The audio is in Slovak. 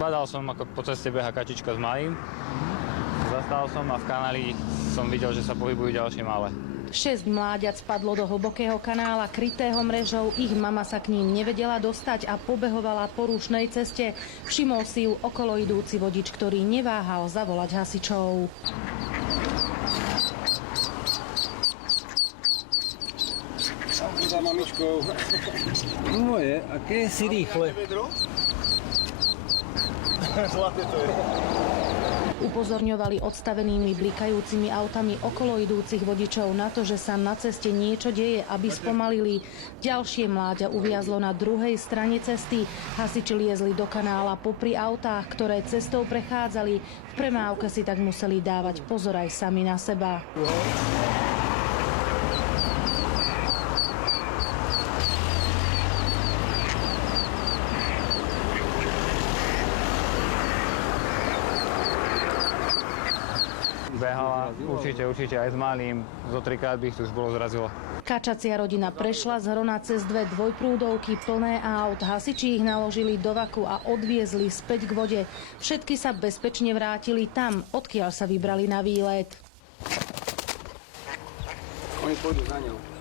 Zbadal som, ako po ceste beha kačička s malým. Zastal som a v kanáli som videl, že sa pohybujú ďalšie malé. 6 mláďat spadlo do hlbokého kanála krytého mrežou, ich mama sa k ním nevedela dostať a pobehovala po rušnej ceste. Všimol si ju okolo idúci vodič, ktorý neváhal zavolať hasičov. Za mamičkou. Moje, aké si rýchle. Zlaté to je. Upozorňovali odstavenými blikajúcimi autami okolo idúcich vodičov na to, že sa na ceste niečo deje, aby spomalili. Ďalšie mláďa uviazlo na druhej strane cesty. Hasiči liezli do kanála popri autách, ktoré cestou prechádzali. V premávke si tak museli dávať pozor aj sami na seba. Behala určite aj s malým. Zo 3-krát by ich tu už bolo zrazilo. Kačacia rodina prešla z Hrona cez 2 dvojprúdovky plné aut. Hasiči ich naložili do vaku a odviezli späť k vode. Všetky sa bezpečne vrátili tam, odkiaľ sa vybrali na výlet. Oni pôjdu za ňou.